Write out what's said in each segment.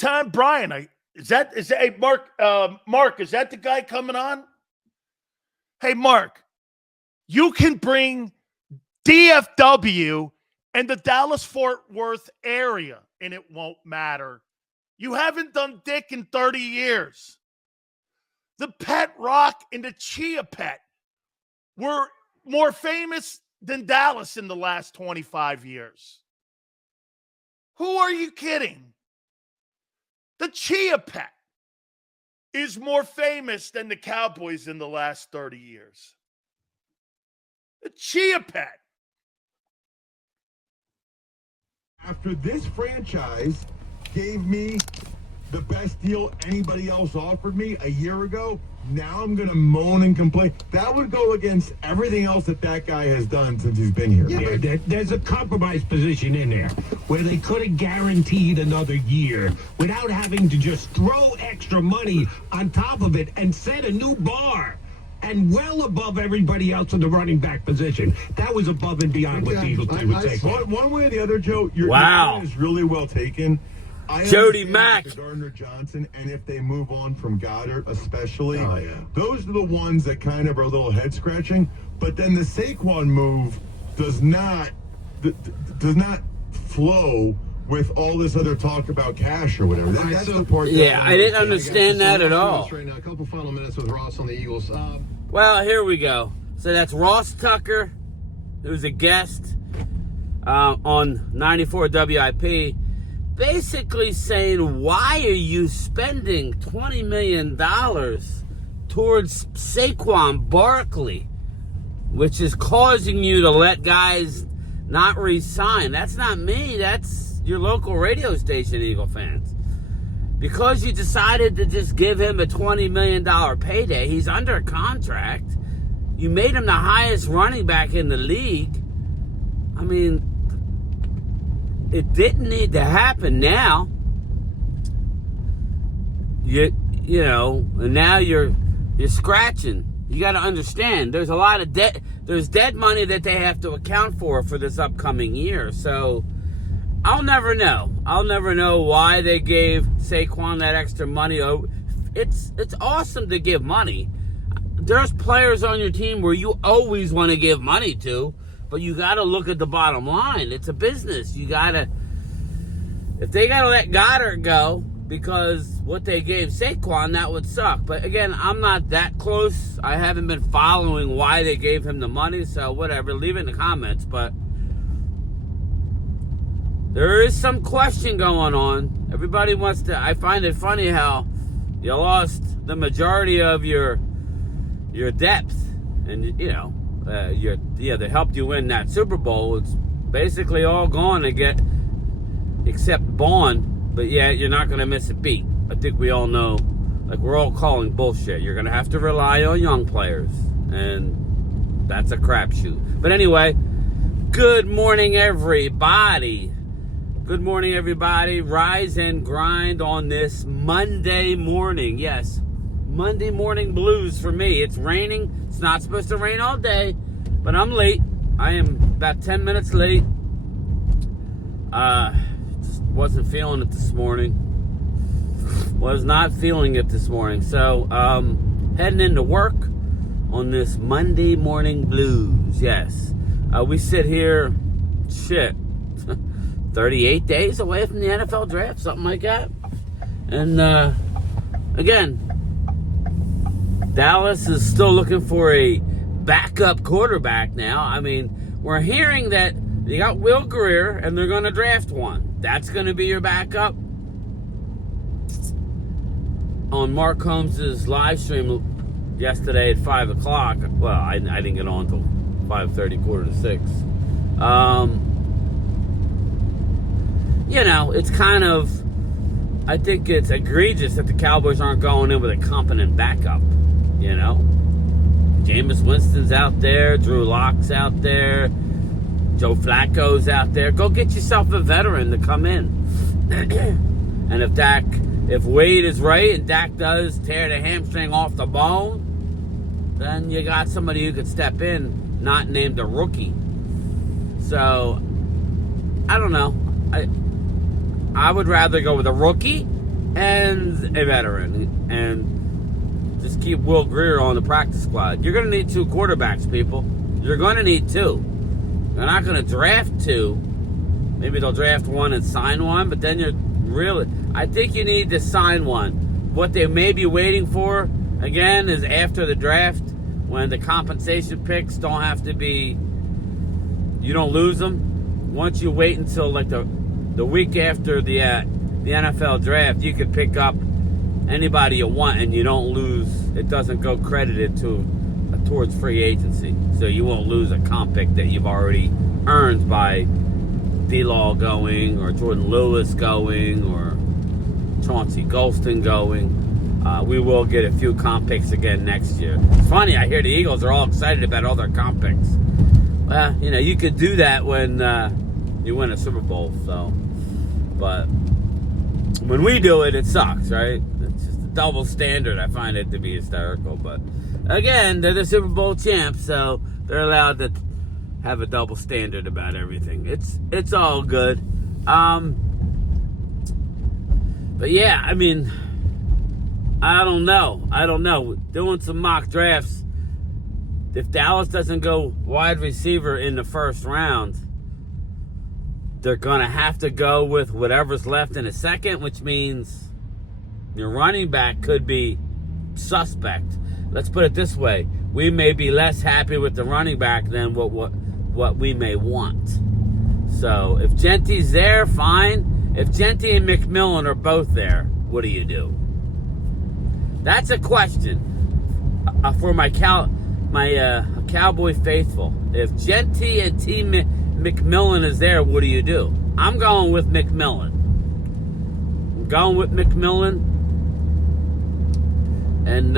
time Brian. Hey, Mark, is that the guy coming on? Hey, Mark, you can bring DFW and the Dallas-Fort Worth area, and it won't matter. You haven't done dick in 30 years. The Pet Rock and the Chia Pet were more famous than Dallas in the last 25 years. Who are you kidding? The Chia Pet is more famous than the Cowboys in the last 30 years. The Chia Pet. After this franchise gave me the best deal anybody else offered me a year ago, now I'm going to moan and complain. That would go against everything else that guy has done since he's been here. Yeah, but there's a compromise position in there where they could have guaranteed another year without having to just throw extra money on top of it and set a new bar. And well above everybody else in the running back position. That was above and beyond what the Eagles did with Saquon. One way or the other, Joe, your wow. point is really well taken. Jody Mack. Gardner Johnson, and if they move on from Goddard especially, those are the ones that kind of are a little head-scratching. But then the Saquon move does not flow with all this other talk about cash or whatever. That's the part. Yeah, I didn't understand that at all. Right now, a couple final minutes with Ross on the Eagles. Well, here we go. So that's Ross Tucker, who's a guest on 94 WIP, basically saying, why are you spending $20 million towards Saquon Barkley, which is causing you to let guys not re-sign? That's not me. That's your local radio station, Eagle fans. Because you decided to just give him a $20 million payday, he's under contract. You made him the highest running back in the league. I mean, it didn't need to happen now. You know, and now you're scratching. You got to understand, there's a lot of there's dead money that they have to account for this upcoming year. So I'll never know. I'll never know why they gave Saquon that extra money. It's awesome to give money. There's players on your team where you always want to give money to, but you got to look at the bottom line. It's a business. You got to, if they got to let Goddard go because what they gave Saquon, that would suck. But again, I'm not that close. I haven't been following why they gave him the money, so whatever. Leave it in the comments. But there is some question going on. Everybody wants to. I find it funny how you lost the majority of your depth, and you know, they helped you win that Super Bowl. It's basically all gone to get, except Bond. But yeah, you're not going to miss a beat. I think we all know, like we're all calling bullshit. You're going to have to rely on young players, and that's a crapshoot. But anyway, good morning, everybody. Good morning, everybody. Rise and grind on this Monday morning. Yes, Monday morning blues for me. It's raining. It's not supposed to rain all day, but I'm late. I am about 10 minutes late. Just wasn't feeling it this morning. Was not feeling it this morning. So, heading into work on this Monday morning blues. Yes. We sit here, 38 days away from the NFL draft, something like that. And, again, Dallas is still looking for a backup quarterback now. I mean, we're hearing that they got Will Greer and they're going to draft one. That's going to be your backup. On Mark Holmes' live stream yesterday at 5 o'clock, well, I didn't get on until 5:30, quarter to 6. You know, it's kind of, I think it's egregious that the Cowboys aren't going in with a competent backup. You know, Jameis Winston's out there, Drew Lock's out there, Joe Flacco's out there. Go get yourself a veteran to come in. And if Wade is right and Dak does tear the hamstring off the bone, then you got somebody who could step in, not named a rookie. So, I don't know. I would rather go with a rookie and a veteran, and just keep Will Greer on the practice squad. You're going to need 2 quarterbacks, people. You're going to need 2. They're not going to draft 2. Maybe they'll draft 1 and sign 1, but then you're really... I think you need to sign 1. What they may be waiting for, again, is after the draft, when the compensation picks don't have to be... You don't lose them. Once you wait until like the week after the NFL draft, you can pick up anybody you want, and you don't lose. It doesn't go credited towards free agency, so you won't lose a comp pick that you've already earned by D-Law going, or Jordan Lewis going, or Chauncey Golston going. We will get a few comp picks again next year. It's funny, I hear the Eagles are all excited about all their comp picks. Well, you know, you could do that when you win a Super Bowl, so. But when we do it, it sucks, right? It's just a double standard. I find it to be hysterical. But again, they're the Super Bowl champs, so they're allowed to have a double standard about everything. It's all good. But yeah, I mean, I don't know. Doing some mock drafts. If Dallas doesn't go wide receiver in the first round, they're going to have to go with whatever's left in a second, which means your running back could be suspect. Let's put it this way. We may be less happy with the running back than what we may want. So if Genty's there, fine. If Genty and McMillan are both there, what do you do? That's a question for my Cowboy faithful. If Genty and T. McMillan is there, what do you do? I'm going with McMillan. And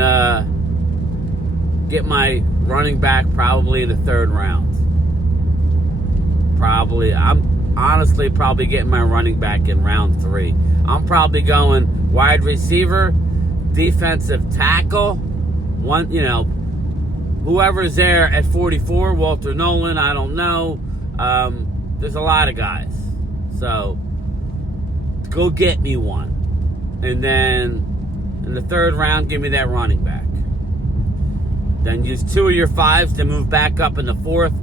get my running back probably in the 3rd round. I'm honestly probably getting my running back in round 3. I'm probably going wide receiver, defensive tackle, whoever's there at 44, Walter Nolan, I don't know. There's a lot of guys. So, go get me one. And then, in the 3rd round, give me that running back. Then use 2 of your 5s to move back up in the 4th.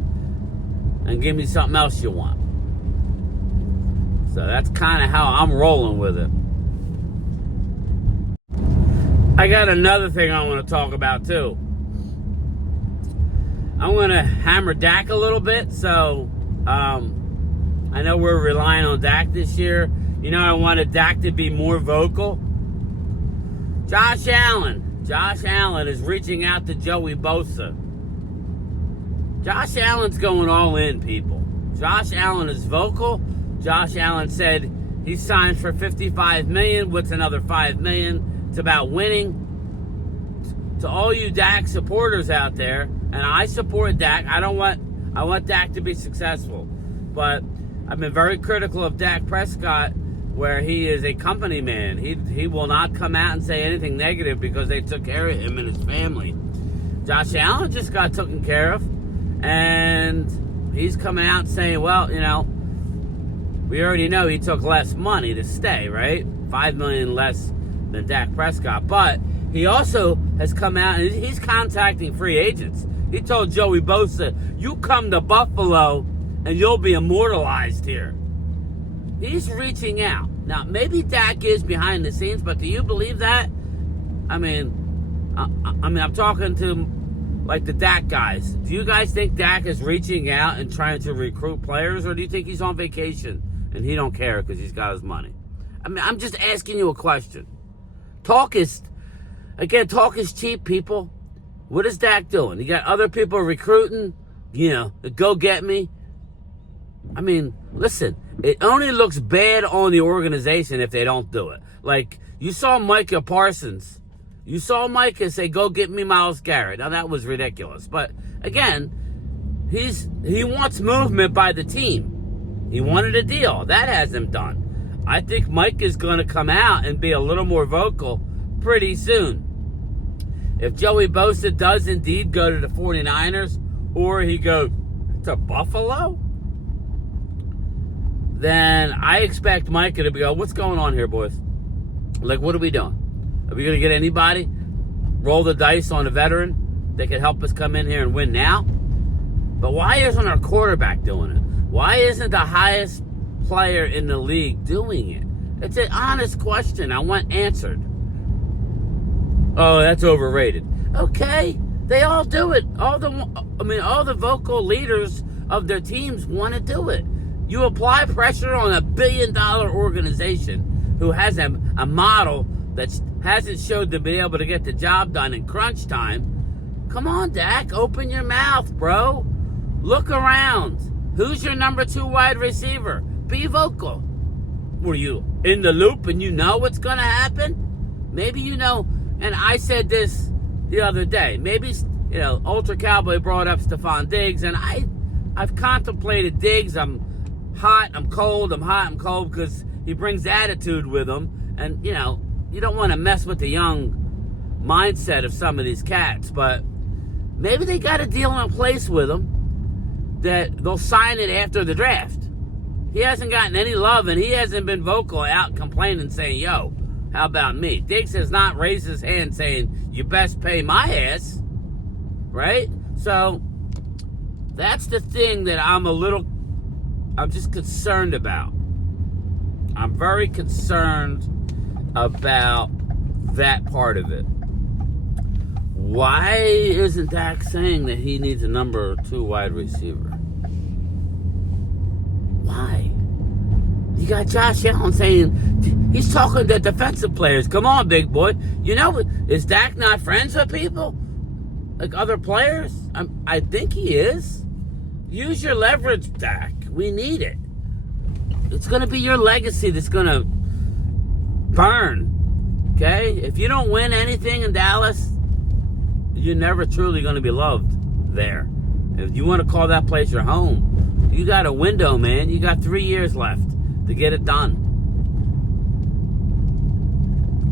And give me something else you want. So, that's kind of how I'm rolling with it. I got another thing I want to talk about, too. I'm going to hammer Dak a little bit, so I know we're relying on Dak this year. You know, I wanted Dak to be more vocal. Josh Allen is reaching out to Joey Bosa. Josh Allen's going all in, people. Josh Allen is vocal. Josh Allen said he signed for $55 million. What's another $5 million? It's about winning. To all you Dak supporters out there, and I support Dak. I want Dak to be successful. But I've been very critical of Dak Prescott, where he is a company man. He will not come out and say anything negative because they took care of him and his family. Josh Allen just got taken care of, and he's coming out saying, well, you know, we already know he took less money to stay, right? $5 million less than Dak Prescott. But he also has come out and he's contacting free agents. He told Joey Bosa, you come to Buffalo and you'll be immortalized here. He's reaching out. Now, maybe Dak is behind the scenes, but do you believe that? I mean, I'm talking to like the Dak guys. Do you guys think Dak is reaching out and trying to recruit players, or do you think he's on vacation and he don't care because he's got his money? I mean, I'm just asking you a question. Talk is cheap, people. What is Dak doing? You got other people recruiting, go get me. I mean, listen, it only looks bad on the organization if they don't do it. Like, you saw Micah Parsons. You saw Micah say, go get me Myles Garrett. Now, that was ridiculous. But, again, he wants movement by the team. He wanted a deal. That hasn't done. I think Mike is going to come out and be a little more vocal pretty soon. If Joey Bosa does indeed go to the 49ers, or he goes to Buffalo, then I expect Micah to go, what's going on here, boys? Like, what are we doing? Are we going to get anybody? Roll the dice on a veteran that could help us come in here and win now? But why isn't our quarterback doing it? Why isn't the highest player in the league doing it? It's an honest question. I want answered. Oh, that's overrated. Okay, they all do it. All the vocal leaders of their teams want to do it. You apply pressure on a billion-dollar organization who has a model that hasn't showed to be able to get the job done in crunch time. Come on, Dak, open your mouth, bro. Look around. Who's your number 2 wide receiver? Be vocal. Were you in the loop and you know what's going to happen? Maybe you know. And I said this the other day. Maybe, Ultra Cowboy brought up Stephon Diggs, and I've contemplated Diggs. I'm hot, I'm cold, I'm hot, I'm cold, because he brings attitude with him. And, you don't want to mess with the young mindset of some of these cats. But maybe they got a deal in place with him that they'll sign it after the draft. He hasn't gotten any love, and he hasn't been vocal out complaining, saying, yo, how about me? Diggs has not raised his hand saying, you best pay my ass, right? So that's the thing that I'm just concerned about. I'm very concerned about that part of it. Why isn't Dak saying that he needs a number 2 wide receiver? Why? You got Josh Allen saying, he's talking to defensive players. Come on, big boy. Is Dak not friends with people? Like other players? I think he is. Use your leverage, Dak. We need it. It's going to be your legacy that's going to burn. Okay? If you don't win anything in Dallas, you're never truly going to be loved there. If you want to call that place your home, you got a window, man. You got 3 years left to get it done.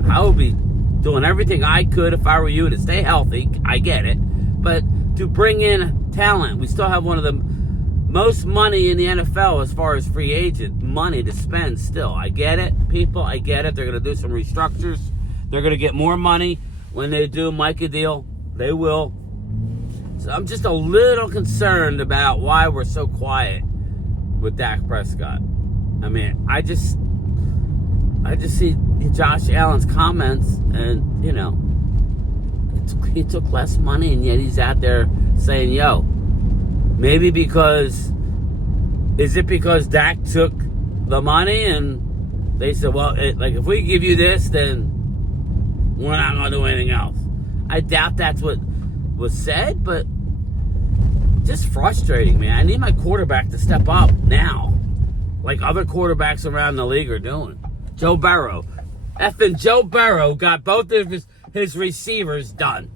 I would be doing everything I could if I were you to stay healthy. I get it. But to bring in talent, we still have one of the most money in the NFL as far as free agent money to spend still. I get it, people. I get it. They're going to do some restructures. They're going to get more money when they do Micah deal. They will. So I'm just a little concerned about why we're so quiet with Dak Prescott. I mean, I just see Josh Allen's comments, and he took less money, and yet he's out there saying, "Yo, maybe is it because Dak took the money?" And they said, "Well, if we give you this, then we're not gonna do anything else." I doubt that's what was said, but just frustrating, man. I need my quarterback to step up now, like other quarterbacks around the league are doing. Joe Burrow. Effing Joe Burrow got both of his receivers done.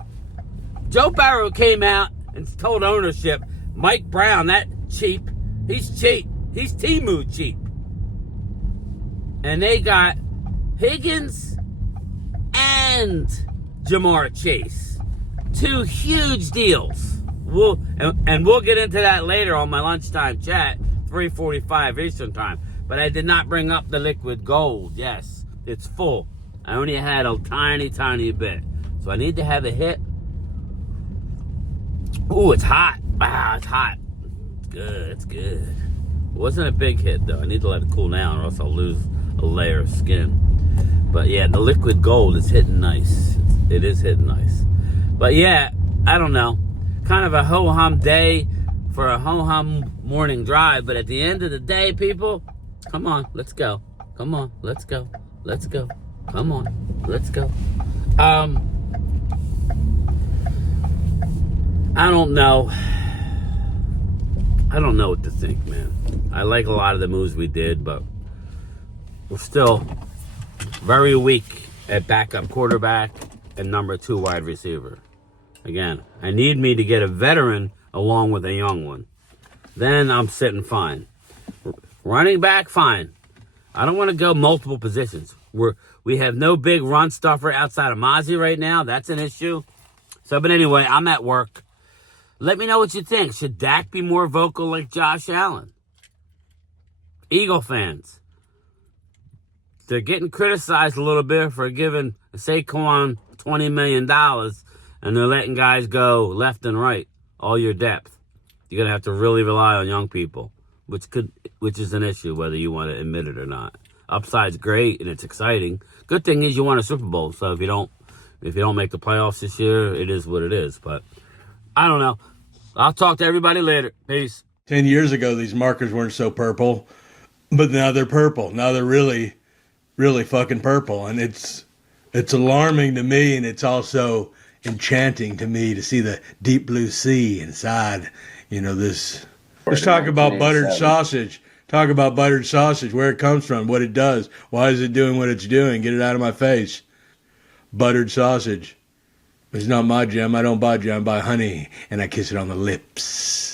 Joe Burrow came out and told ownership, Mike Brown, that cheap, he's cheap. He's Temu cheap. And they got Higgins and Jamar Chase. 2 huge deals. We'll get into that later on my lunchtime chat, 3:45 Eastern time. But I did not bring up the liquid gold. Yes, it's full. I only had a tiny, tiny bit. So I need to have a hit. Ooh, it's hot. Wow, it's hot. It's good. It's good. It wasn't a big hit, though. I need to let it cool down or else I'll lose a layer of skin. But yeah, the liquid gold is hitting nice. It is hitting nice. But yeah, I don't know. Kind of a ho-hum day for a ho-hum morning drive. But at the end of the day, people, come on, let's go. Come on, let's go. Let's go. Come on, let's go. I don't know. I don't know what to think, man. I like a lot of the moves we did, but we're still very weak at backup quarterback and number 2 wide receiver. Again, I need me to get a veteran along with a young one. Then I'm sitting fine. Running back, fine. I don't want to go multiple positions. We have no big run stuffer outside of Mozzie right now. That's an issue. But anyway, I'm at work. Let me know what you think. Should Dak be more vocal like Josh Allen? Eagle fans, they're getting criticized a little bit for giving Saquon $20 million and they're letting guys go left and right, all your depth, you're going to have to really rely on young people, which is an issue whether you want to admit it or not. Upside's great and it's exciting. Good thing is you won a Super Bowl, so if you don't make the playoffs this year, it is what it is. But I don't know. I'll talk to everybody later. Peace. 10 years ago, these markers weren't so purple, but now they're purple. Now they're really, really fucking purple. And it's alarming to me, and it's also enchanting to me to see the deep blue sea inside, this. Let's talk about buttered sausage. Talk about buttered sausage, where it comes from, what it does. Why is it doing what it's doing? Get it out of my face. Buttered sausage. It's not my jam. I don't buy jam. I buy honey, and I kiss it on the lips.